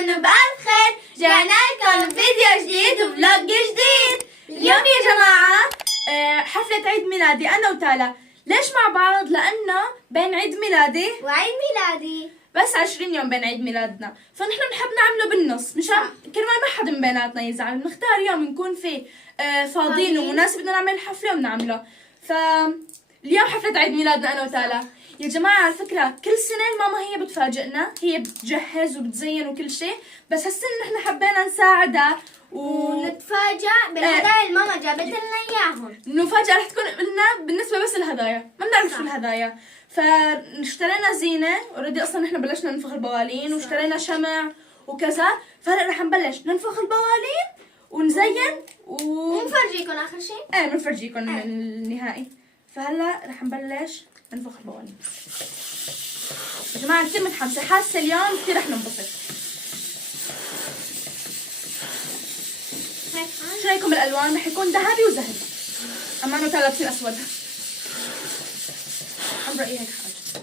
تكونوا بألف خير. جانا لكم فيديو جديد وفلوج جديد. اليوم يا جماعة حفلة عيد ميلادي أنا وتالا. ليش مع بعض؟ لأنه بين عيد ميلادي وعيد ميلادي بس 20 يوم بين عيد ميلادنا، فنحن بنحب نعمله بالنص مشان كرمال ما حدا من بيناتنا يزعل. بنختار يوم نكون فيه فاضيين ومناسب بدنا نعمل الحفلة وبنعمله. فاليوم حفلة عيد ميلادنا أنا وتالا. يا جماعة على فكرة كل سنة الماما هي بتفاجئنا، هي بتجهز وبتزين وكل شيء، بس هالسنة نحن حبينا نساعدها ونتفاجأ بالهدايا اللي ماما جابت لنا اياهم. المفاجأة رح تكون لنا بالنسبة بس الهدايا، ما بنعرف شو الهدايا. فاشترينا زينة اوريدي، اصلا نحن بلشنا ننفخ البوالين واشترينا شمع وكذا، فهلا رح نبلش ننفخ البوالين ونزين ونفرجيكم اخر شيء. ايه بنفرجيكم النهائي. فهلا رح نبلش ننفخ البوالين. يا جماعة كثير متحمسة، حاسة اليوم كثير رح ننبسط. شو رايكم بالالوان؟ رح يكون ذهبي وزهري، اما انه لابسين اسود. حمرا ايه هيك حاجة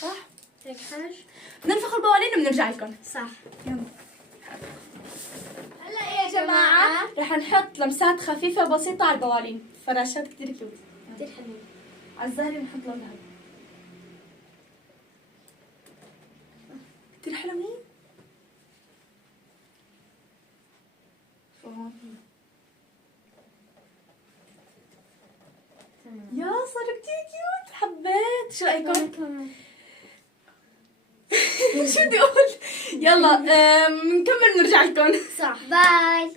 صح؟ هيك حاجة ننفخ البوالين وبنرجع لكم. صح. يلا هلا يا جماعة رح نحط لمسات خفيفة بسيطة على البوالين، فراشات كثير كيوت كثير حلوة. على الزهري بنحط لون ذهبي كثير حلوين. يا صار كثير كيوت، حبيت. شو رايكم؟ شو بدي اقول؟ يلا بنكمل نرجع لكم. صح. باي.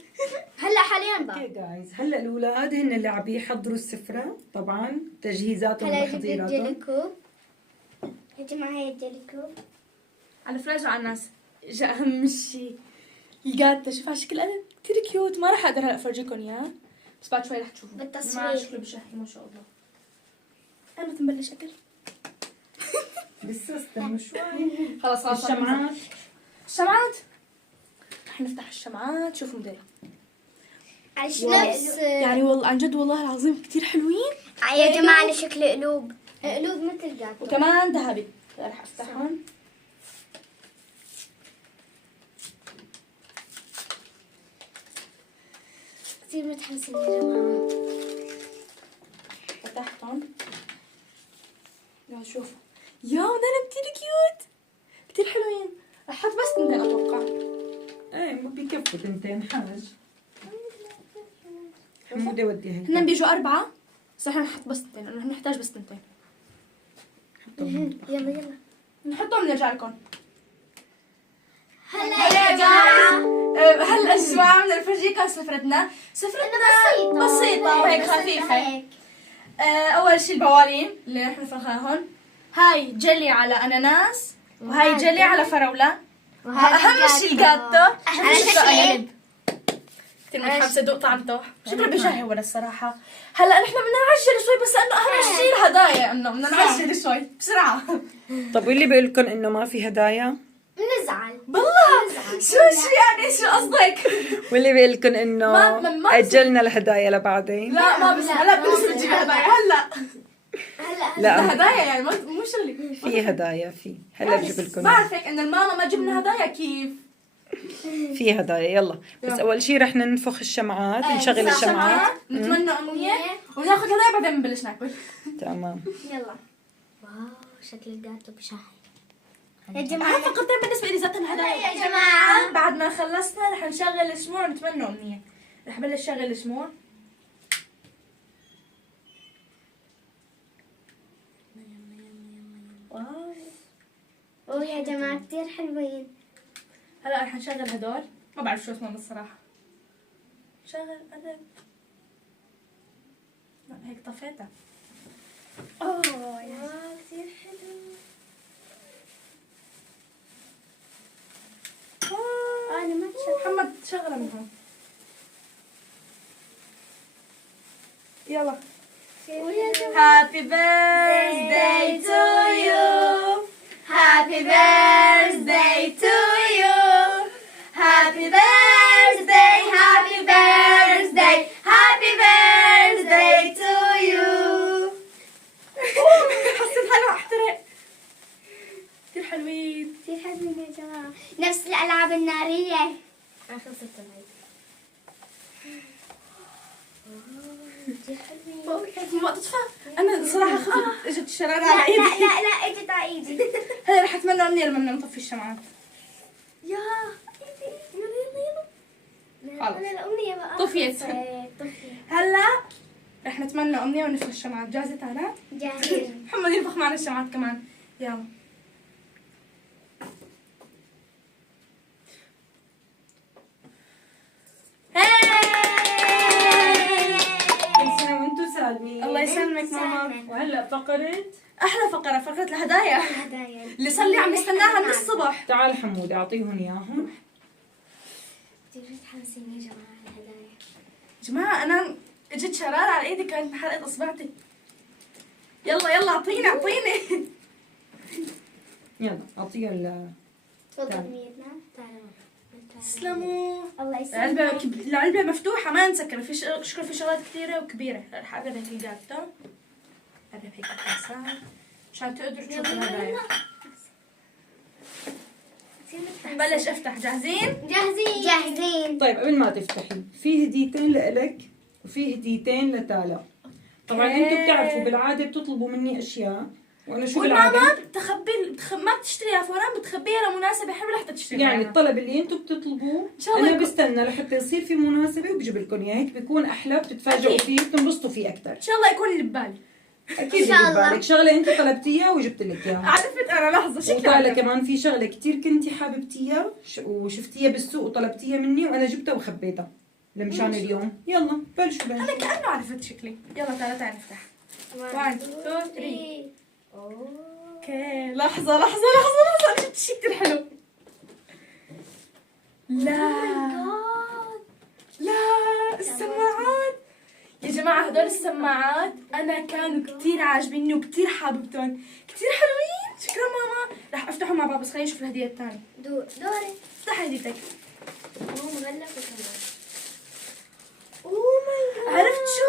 هلا حاليا باي. اوكي جايز، هلا الاولاد هن اللي عم يحضروا السفره، طبعا تجهيزاتهم هلا جبت وتحضيراتهم. الجليكوب. يا جماعة هي الجليكوب. على فراج على الناس اجا اهم شيء الجاتة. شوف على شكل قلب كثير كيوت، ما راح اقدر هلا افرجيكم اياه، بس بعد شوي رح تشوفوا بالتصوير. جماعة شكله بشهي ما شاء الله. انا تنبلش اكل لسه استنوا شوي. خلاص الشمعات الشمعات رح نفتح الشمعات. شوفوا مديرة عش والله. نفس يعني والله عن جد والله العظيم كثير حلوين يا جماعة على شكل قلوب. قلوب مثل جاتو. وكمان ذهبي. رح افتحهم. كثير متحمسين يا جماعة. فتحتهم. يلا شوفوا يا ودانا كثير كيوت كثير حلوين. رح احط بس تنتين اتوقع. ايه ما بكفوا تنتين حاج. حمودة ودي هيك. هن بيجوا 4 بس احنا نحط بس تنتين لانه احنا نحتاج بس تنتين. يلا يلا. نحطهم ونرجع لكم. هلا يا جماعة. هلا يا جماعة بدنا نفرجيكم سفرتنا بسيطة وهيك خفيفة. هيك. أول شي البوالين اللي نحن نفخاهم، هاي جلي على أناناس وهاي جلي على فراولة، أهم شي الجاتو. على شكل قلب. كثير متحمسة أدوق طعمته، شكله بيشهي ولا الصراحة. هلا نحن بدنا نعجل شوي بس لأنه أهم شي الهدايا، إنه بدنا نعجل شوي بسرعة. طب واللي بيقول لكم انه ما في هدايا؟ بنزعل. بالله شو يعني شو قصدك؟ واللي بيقول لكم انه ما اجلنا الهدايا لبعدين؟ لا ما بس هلا بنصير نجيب هدايا هلا. هلا لا هدايا يعني مو شغلي. في هدايا، في هلا بجيب لكم. بعرفك إن الماما ما جبنا هدايا كيف. في هدايا. يلا بس اول شيء رح ننفخ الشمعات، نشغل الشمعات. نتمنى أمنية وناخذ هدايا بعدين نبلش ناكل. تمام. يلا. واو شكل الجاتو بشهي. يا جماعة أهم فقرتين بالنسبة لي ذاتهم هدايا. يا جماعة. بعد ما خلصنا رح نشغل الشموع ونتمنى أمنية. رح بلش شغل الشموع. واو يا جماعة كتير حلوين. هلا رح نشغل هدول، ما بعرف شو اسمهم الصراحة. شغل قلب. لا هيك طفيتها. واو كتير حلو. أنا ما تشوف. محمد شغلة من هون. يلا. Happy birthday to you. Happy birthday to you. Happy birthday, happy birthday, happy birthday to you. حسيت حالي احترق. كثير حلوين. كثير حلوين يا جماعة، نفس الألعاب النارية. خلصت العيد. كثير حلوين. ما تدفع. انا صراحه خفت اجت الشرارة لا على ايدي. لا لا لا، اجت على ايدي. هلا رح اتمنى امنيه لما بدنا نطفي الشمعات. يا ايدي، يلا. خلص. انا الأمنية بقى. طفيت. طفيت. هلا رح نتمنى امنيه ونفخ الشمعات. جاهزه تعالى؟ جاهزين. محمد ينفخ معنا الشمعات كمان. يلا. كل سنة وانتم سالمين. الله يسلمك ماما. وهلا فقرة احلى فقره، فقره الهدايا هدايا. اللي صار لي عم بستناها من الصبح. تعال حمود اعطيهم اياهم. كثير متحمسين يا جماعة الهدايا. جماعه انا اجت شرارة على ايدي كانت محرقه اصبعتي. يلا يلا اعطيني اعطيني. يلا اعطيها تفضل تعال. ميرنا. تعالوا. تسلموا. الله العلبة يسلمك. العلبة مفتوحة ما نسكر. في شكرا في شغلات كثيرة وكبيرة. رح اقرب هيك الجاتو. اقرب هيك الكاسات عشان تقدروا تشوفوا الهدايا. بلش افتح. جاهزين؟ جاهزين. جاهزين. طيب قبل ما تفتحي، في هديتين لإلك وفي هديتين لتالا. طبعا انتم بتعرفوا بالعاده بتطلبوا مني اشياء، وانا شو والماما بالعاده بتخبي ما بتشتريها فورا، بتخبيها لمناسبة حلوة لحتى تشتريها. يعني الطلب اللي انتم بتطلبوه إن شاء الله انا يكون- بستنى لحتى يصير في مناسبه وبجيب لكم اياه. هيك بيكون احلى، بتتفاجئوا أكيد. فيه، بتنبسطوا فيه اكثر. ان شاء الله يكون اللي ببالي. اكيد إن شاء اللي الله. ببالك شغله انت طلبتيها وجبت لك اياها. عرفت انا لحظة وطالع شكلها كمان في شغله كثير كنتي حاببتيها وشفتيها بالسوق وطلبتيها مني وانا جبتها وخبيتها لمشان اليوم. يلا بلشوا انا بلشوا. كأنه عرفت شكلي. يلا تعالى نفتح. 1 2 3. اوكي لحظة جبت شيء كثير حلو. لا السماعات يا جماعة. هدول السماعات أنا كانوا كتير عاجبيني وكتير حاببتهم. كتير حلوين. شكرا ماما. رح أفتحهم مع بابا بس خلينا نشوف الهدية الثانية. دوري. افتح هديتك. هو مغلف وكمان. عرفت شو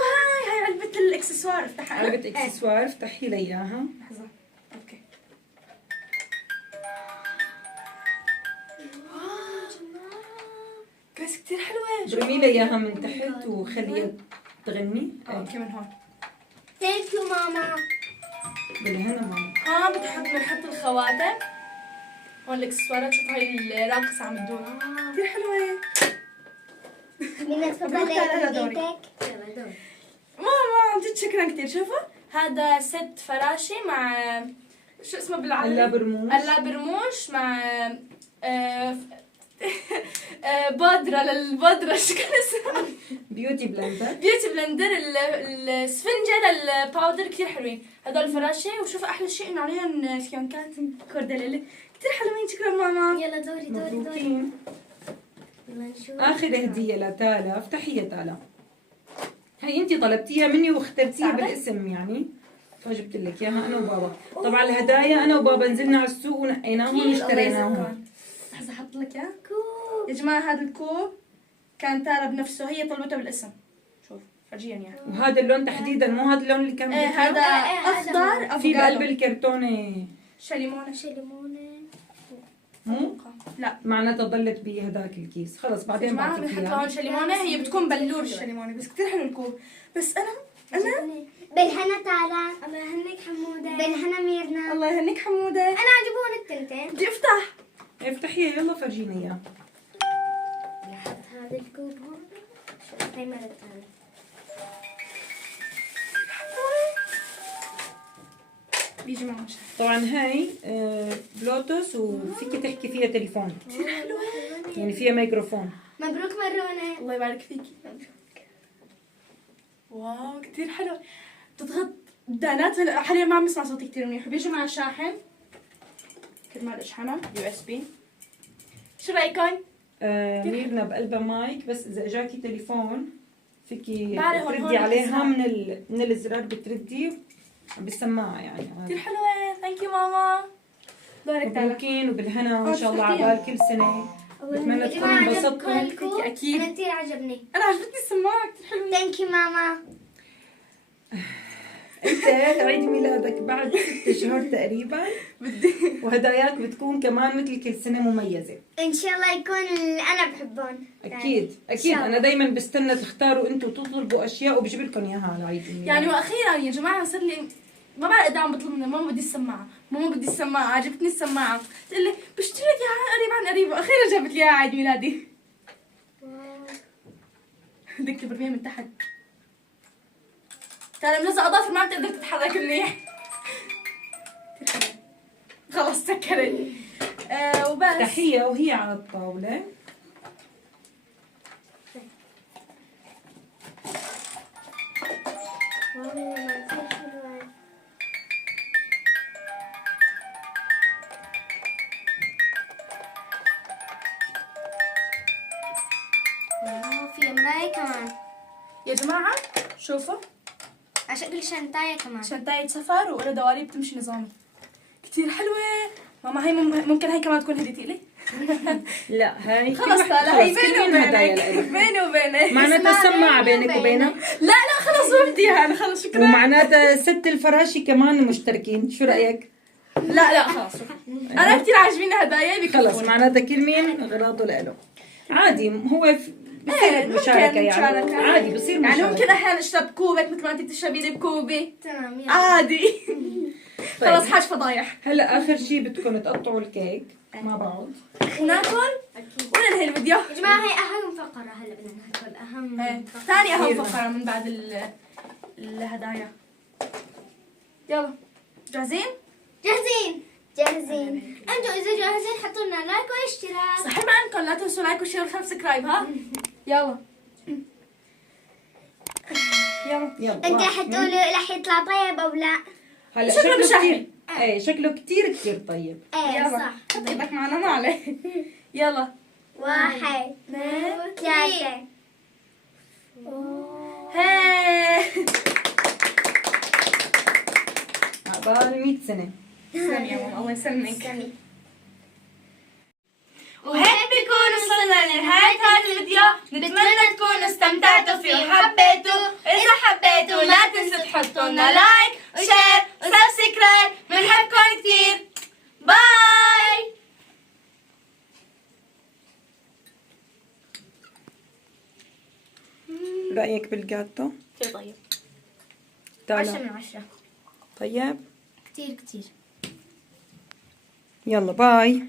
هاي علبة الإكسسوار. افتحها. علبة اكسسوار افتحي لي اياها. لحظة. أوكي. بس كتير حلوة. برمي لي اياها من تحت وخليها تغني. اوكي من هون. ثانك يو ماما. بالهنا ماما. ها بنحط الخواتم. هون الاكسسوارات. شوف هاي الراقصة عم تدور. كتير حلوة. مين تفضلي مبروك على دوري. هديتك؟ يلا دوري. ماما عن جد شكرا كثير. شوفوا هذا ست فراشة مع شو اسمه بالعربي؟ هلا برموش. هلا برموش مع آه، بودرة للبودرة. شو كان اسمها؟ بيوتي بلندر. بيوتي بلندر. السفنجة للباودر كثير حلوين هذول الفراشة. وشوفوا أحلى شيء إنه عليهم فيونكات كورديليلي كثير حلوين. شكرا ماما. يلا دوري. مبروكين. يلا نشوف. اخر هدية لتالا. افتحي يا تالا. هي انت طلبتيها مني واخترتيها ساعدك؟ بالاسم يعني، فجبت لك اياها انا وبابا. طبعا الهدايا انا وبابا نزلنا على السوق ونقيناهم واشتريناهم. لحظة أحط لك إياه. يا جماعة هذا الكوب كان تالا بنفسه. هي طلبته بالاسم. شوف فرجيني اياه. وهذا اللون تحديدا مو هذا اللون اللي كان ايه بدك هذا إياه؟ اخضر في بقلب افوكادو. الكرتونة شليمونة. ليمونة. مو لا معناتها ضلت بهداك الكيس. خلص يا بعدين جماعة بعطيك بنحط اياها. هون شليمونة. هي بتكون بلور الشليمونة بس كتير حلو الكوب. بس انا بالهنا تعالى. الله يهنيك حمودة. بالهنا ميرنا. الله يهنيك حمودة. أنا عجبوني التنتين. بدي افتح. افتحيها يلا فرجيني اياها. لحط هذا الكوب هون. شو هاي مرة ثانية. بيجي معهم شيء طبعا هاي بلوتوث وفيك تحكي فيها تليفون، كتير حلوة. يعني فيها ميكروفون. مبروك مرونة. الله يبارك فيكي. واو كتير حلو. بتضغط دانات. هلا حاليا ما عم بسمع صوتي كتير منيح. بيجي مع شاحن كرمال اشحنها USB. شو رايكم؟ ميرنا بقلبها مايك، بس اذا اجاكي تليفون فيكي بعرف هون تردي عليها الإزرار. من الزرار بتردي بالسماعه يعني. كتير حلوة. ثانك يو ماما. دورك تعالى. مبروكين وبالهنا وان شاء الله عبال كل سنه. بتمنى يا تكونوا جماعة انبسطتوا. عجبكم الكوب؟ أكيد. أنا كثير عجبني. انا عجبتني السماعة كتير حلوة. ثانك يو ماما. انت عيد ميلادك بعد 6 شهور تقريبا، وهداياك بتكون كمان مثل كل سنه مميزه. ان شاء الله يكون اللي انا بحبهم. اكيد اكيد، انا دايما بستنى تختاروا انتوا تطلبوا اشياء وبجيب لكم اياها على عيد الميلاد. يعني واخيرا يا جماعه صار لي ما بعرف قد إيه عم بطلب مني ماما بدي السماعه، ماما بدي السماعه، عجبتني السماعه، تقول لي بشتري لك اياها قريب عن قريب، واخيرا جابت لي اياها عيد ميلادي. بدك تبرميها من تحت. كان ملزق اظافر ما عم تقدر تتحرك منيح. خلص سكرت. وبس. تحيه وهي على الطاوله. في مراية كمان يا جماعه شوفوا على شكل شنطاية كمان. شنطاية سفر وإلها دواليب بتمشي نظامي كتير حلوة. ماما هي ممكن هي كمان تكون هديتي لي. لا هاي خلص لا هي بيني هدايا وبينك، بيني وبينك. معناتها سماعة بينك وبينها. لا خلص ما بدي اياها انا، خلص شكرا. ومعناتها ست الفراشي كمان مشتركين، شو رأيك؟ لا خلص انا كتير عاجبيني هدايا خلص بكفون. معناتها كل مين اغراضه له. عادي هو بصير ممكن مشاركة يعني، مشاركة. عادي بصير مشاركة. يعني ممكن احيانا اشرب كوبك مثل ما انت بتشربي لي بكوبي تمام يلا. عادي. طيب. خلص حاج فضايح. هلا اخر شيء بدكم تقطعوا الكيك مع بعض وناكل وننهي الفيديو. يا جماعة هي أهم فقرة هلا بدنا ناكل أهم فقرة. ثاني اهم كثير. فقرة من بعد الهدايا. يلا جاهزين؟ جاهزين. انتوا إذا جاهزين حطوا لنا لايك واشتراك. صحيح ما عندكم لا تنسوا لايك وشير وسبسكرايب ها؟ يلا يلا. انت واحد، حتقولوا رح يطلع طيب أو لا؟ هلا شكله شكله مشهي. كثير، ايه شكله كثير طيب. ايه يلا صح. حط ايدك معنا ما عليه. يلا 1 2 3. هاي عقبال 100 سنة. سلام يا ماما الله يسلمك. سمي. وهيك بكون وصلنا لنهاية هذا الفيديو، نتمنى تكونوا استمتعتوا فيه وحبيتوا. إذا حبيتوا لا تنسوا تحطوا لنا لايك وشير وسبسكرايب، بنحبكم كثير. باي. رأيك بالجاتو؟ كثير طيب. 10 تعال. من 10. طيب كتير. يلا باي.